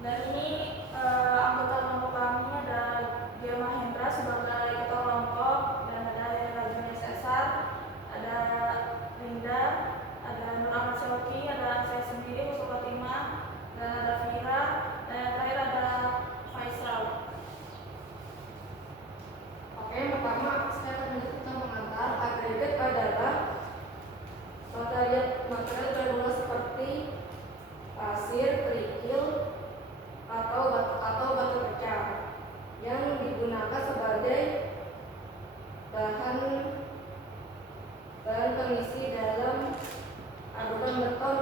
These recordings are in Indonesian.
Dan ini anggota kelompok kami ada Gia Mahendra sebagai ketua kelompok, dan ada Rajuni Cesar, ada Linda, ada Nur Ahmad Syauki, ada saya sendiri Musuh Fatimah, dan ada Vira, dan yang terakhir ada Faisal. Oke, pertama saya akan menjelaskan mengantar agregat adalah material terbuat seperti pasir, kerikil, atau batu pecah yang digunakan sebagai bahan pengisi dalam adonan beton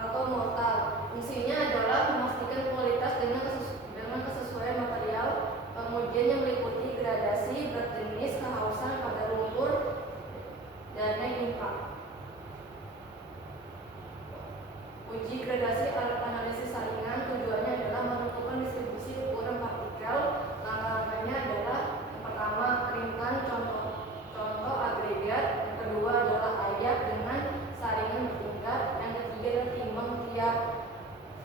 atau mortar. Fungsinya adalah memastikan kualitas dengan kesesuaian material, kemudian yang meliputi gradasi berjenis kehausan pada lumpur dan impact. Uji gradasi analisis saringan tujuannya adalah menentukan distribusi ukuran partikel. Langkah-langkahnya adalah yang pertama, keringkan contoh agregat. Yang kedua adalah ayak dengan saringan bertingkat. Yang ketiga adalah timbang tiap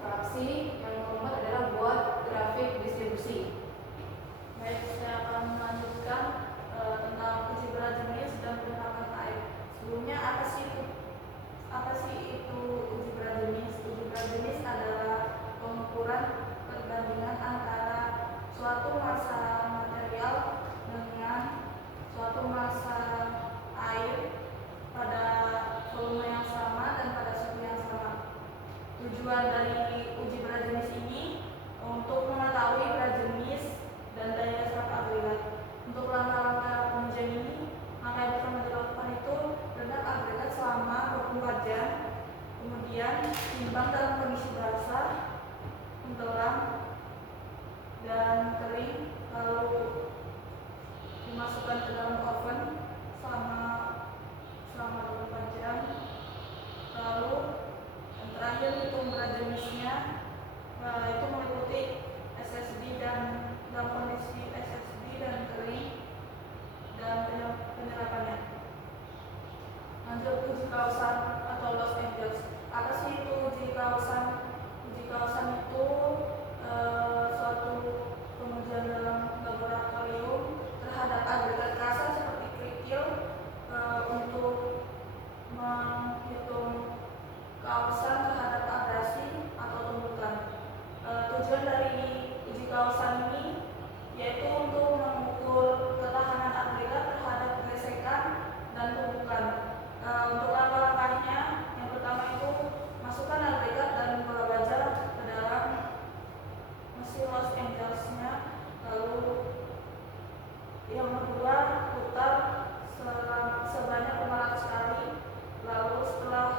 fraksi. Yang keempat adalah buat grafik distribusi. Baik, saya akan melanjutkan tentang uji berat jenis dan penerapan air. Sebelumnya apa sih itu uji berat jenis? Uji berat jenis adalah pengukuran perbandingan antara suatu massa material dengan suatu massa air pada volume yang sama dan pada suhu yang sama. Tujuan dari uji berat jenis ini untuk mengetahui berat jenis dan daya serap agregat. Untuk langkah-langkah pengujian ini, langkah yang pertama dilakukan itu rendam agregat selama 24 jam, kemudian timbang dalam kondisi basah, tenggelam, dan kering, lalu dimasukkan ke dalam oven selama 24 jam. Lalu yang terakhir hitung berat jenisnya, itu meliputi SSD dan dalam kondisi SSD dan kering, dan penyerapannya. Lanjut uji kausan atau Los Angeles. Apa sih itu uji kausan? Uji kausan itu suatu pengujian dalam laboratorium terhadap agregat kasar seperti kerikil untuk menghitung kausan terhadap abrasi atau tumbukan. Tujuan dari uji kausan ini yaitu untuk mengukur ketahanan agregat terhadap gesekan dan tumbukan. Untuk langkah-langkahnya, yang pertama itu masukkan agregat dan bola baja ke dalam mesin Los Angeles-nya. Lalu yang kedua, putar sebanyak 500 kali. Lalu setelah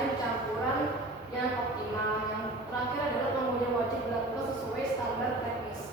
desain campuran yang optimal. Yang terakhir adalah pengujian wajib dilakukan sesuai standar teknis.